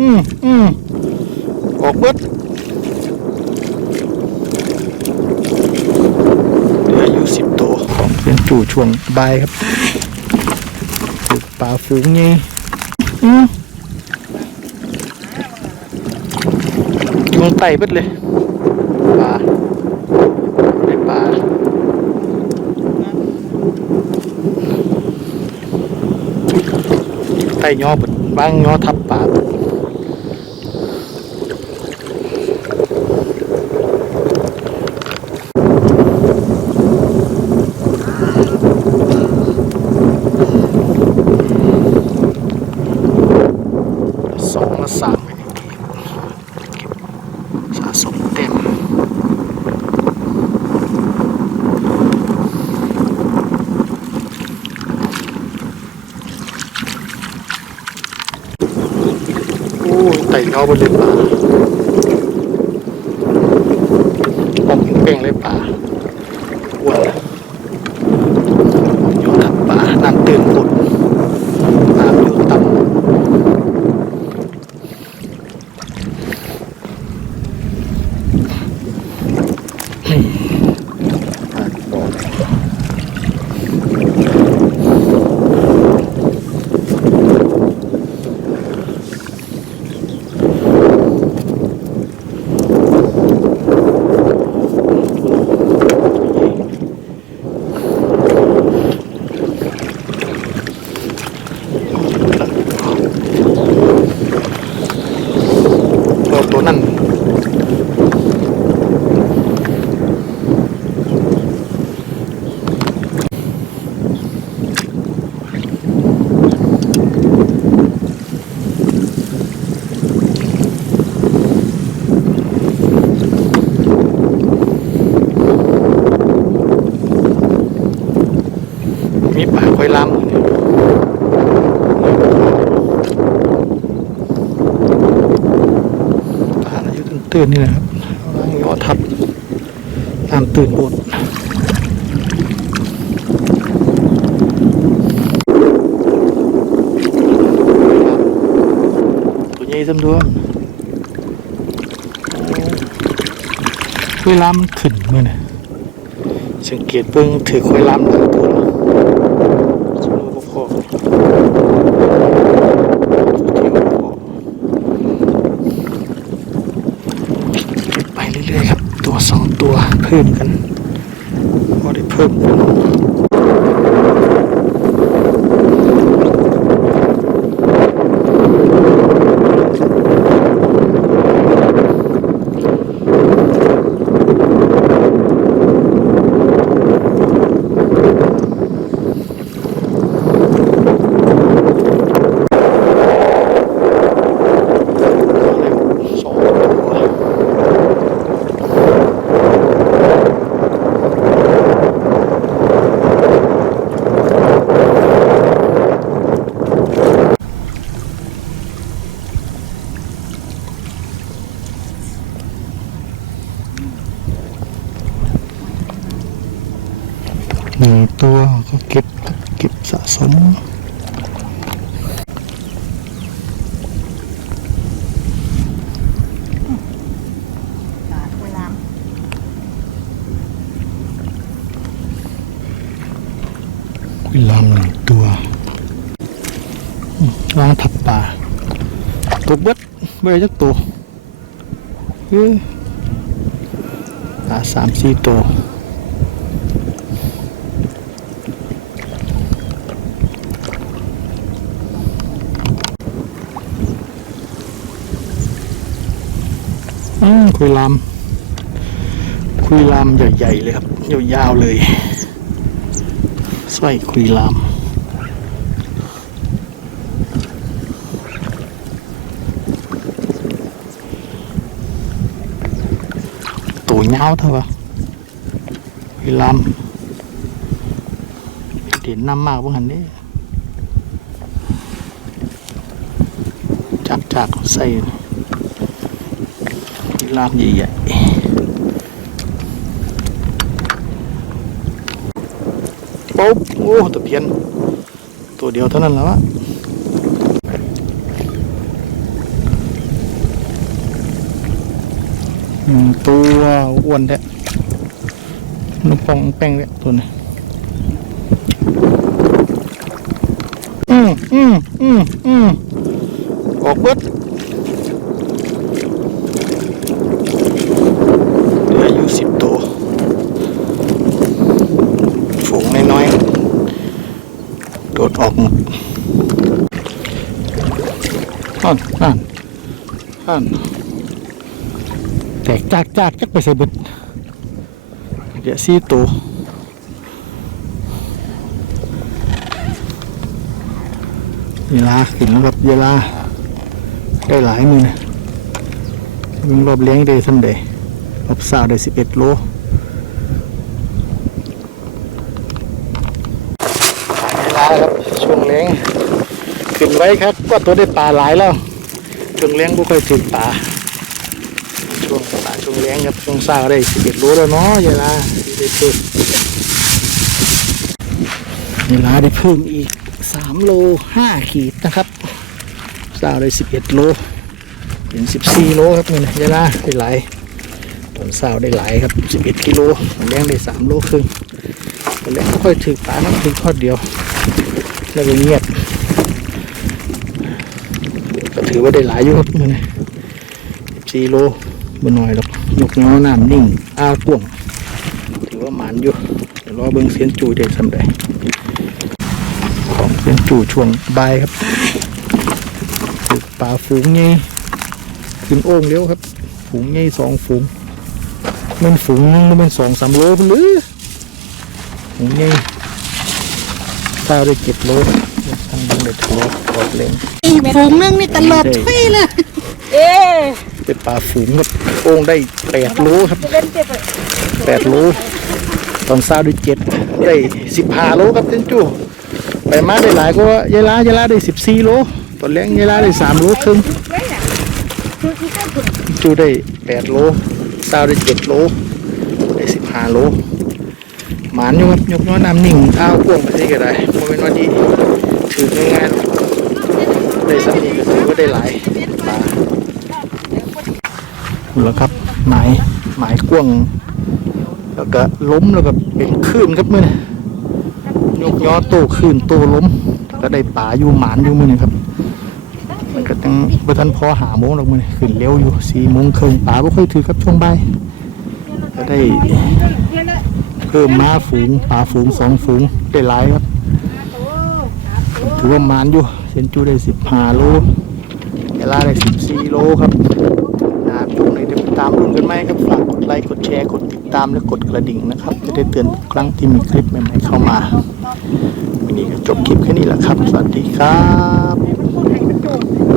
อืมอืมออกเบิดเหลืออยู่สิบตัวเป็นจู่ช่วงบายครับฝูงปลาฝูงนี่อืมอยู่ข้างใต้เบิดเลยปลาได้ปลาใต้ยอเบิดบางยอทับปลาเบิด สองมาสามไปนี่เก็บสะสมเต็มโอ้ ยไต่ยอบนเลยป่าปองเป่งเลยป่าอ้วนนะยอดทับป่าน้ำตื่นปุดน้ำอยู่ต่ำ ตัวตัวนั่น มีป่าคอยล้ำเนี่ยป่าอายุตื่นๆนี่แหละครับยอทับน้ำตื่นบนตัวใหญ่จำดวงเวลามันขึ้นมือนี่สังเกตเบิ่งถือคอยล้ำหลังตัวสมมติว่าพ่อที่ว่าพ่อไปเรื่อยๆครับ ตัวส องตัวเพิ่มกันพอได้เพิ่มกันสองตัว หนึ่งตัวก็เก็บเก็บสะสมเวลาวิลามหนึ่งตัวอืมวางถับป่าตัวเบิดเบิดจักตัวเอ้ยปลาสามสี่ตัว อืมคุยลาม คุยลามใหญ่ๆเลยครับ ยาวๆเลยสร้อยคุยลามตัวเงาเท่าปะคุยลามเด่นน้ำมากพวกหันนี้จักจักๆใส่ ลากใหญ่ปุ๊บโอ้ตะเพี้ยน ตัวเดียวเท่านั้นแล้วอะตัวอ้วนแท้นุ่มปองแป้งแท้ตัวนี้อืมอืมอืมอืมออกเบิด โดดออกหมดอ่านอ่านอ่านแตกจากจากจักไปใส่เบิดเดี๋ยวสี่ตัวเวลาขึ้นแล้วครับเวลาได้หลายมือนะยิงรอบเลี้ยงได้ทำได้รอบสาวได้สิบเอ็ดโลเวลา ครับช่วงเลี้ยงขึ้นไว้ครับก็ตัวได้ปลาหลายแล้วช่วงเลี้ยงบ่ค่อยถึงปลาช่วงปลาช่วงเลี้ยงครับช่วงสาวได้สิบเอ็ดโลแล้วเนาะเวลาได้เพิ่มเวลาได้เพิ่มอีกสามโลห้าขีดนะครับสาวได้สิบเอ็ดโลเป็นสิบสี่โลครับนี่นะเวลาได้หลายตอนสาวได้หลายครับสิบเอ็ดกิโลเลี้ยงได้สามโลครึ่ง ตอนเลี้ยงไม่ค่อยถึงปลาน้ำถึงทอดเดียว แล้วก็เงียบก็ถือว่าได้หลายอยู่ครับนี่สี่โลบ่น้อยหรอกยกน้อน้ำนิ่ง อ้าวป่วงถือว่าหมันอยู่เดี๋ยวรอเบิ่งเสียนจูเด็ดสำใดของเสียนจูช่วงบายครับถูกปลาฝูงใหญ่ขึ้นโอ่งเลี้ยวครับ ฝูงใหญ่สองฝูงมันฝูงนึงมันสองสามโลพุ่นหรือ ฝูงใหญ่ข้าวได้เจ็ดโลทางบังเด็ดโลออกเล่งอีกฝูงนึงนี่ตลอดทุยเลยเอ๊เป็นปลาฝูงครับโอ่งได้แปดโลครับเล่นเจ็บแปดโลตอนเช้าได้เจ็ดได้สิบห้าโลครับเจนจูไปมาได้หลายก็ยายลายายลาได้สิบสี่โลตอนแรงยายลาได้สามโลครึ่งจูได้แปดโลเช้าได้เจ็ดโลได้สิบห้าโล หมานอยู่ครับยกน้อยน้ำนิ่งเท้าพ่วงไปที่ก็ได้โมเป็นว่าดีถือง่ายๆได้สักนี้ก็ถือว่าได้หลายปลาแล้วครับหมายหมายกว้างแล้วก็ล้มแล้วก็เป็นคลื่นครับมือนี่ยกย้อโตคลื่นโตล้มแล้วก็ได้ป่าอยู่หมานอยู่มือนี่ครับมันก็ตั้งบทันพอหาโมงหรอกมือนี่ขึ้นเร็วอยู่สี่โมงครึ่งป่าไม่ค่อยถือครับช่วงบ่ายก็ได้ เพิ่มมาฝูงป่าฝูงสองฝูงได้หลายครับถือว่ามานอยู่เซนจูได้สิบห้าโลเวลาได้สิบสี่โลครับนะครับช่วงนี้เดี๋ยวตามรุ่นกันไหมครับฝากกดไลค์กดแชร์กดติดตามและกดกระดิ่งนะครับ จะได้เตือนทุกครั้งที่มีคลิปใหม่ๆเข้ามาวันนี้ก็จบคลิปแค่นี้แหละครับ สวัสดีครับ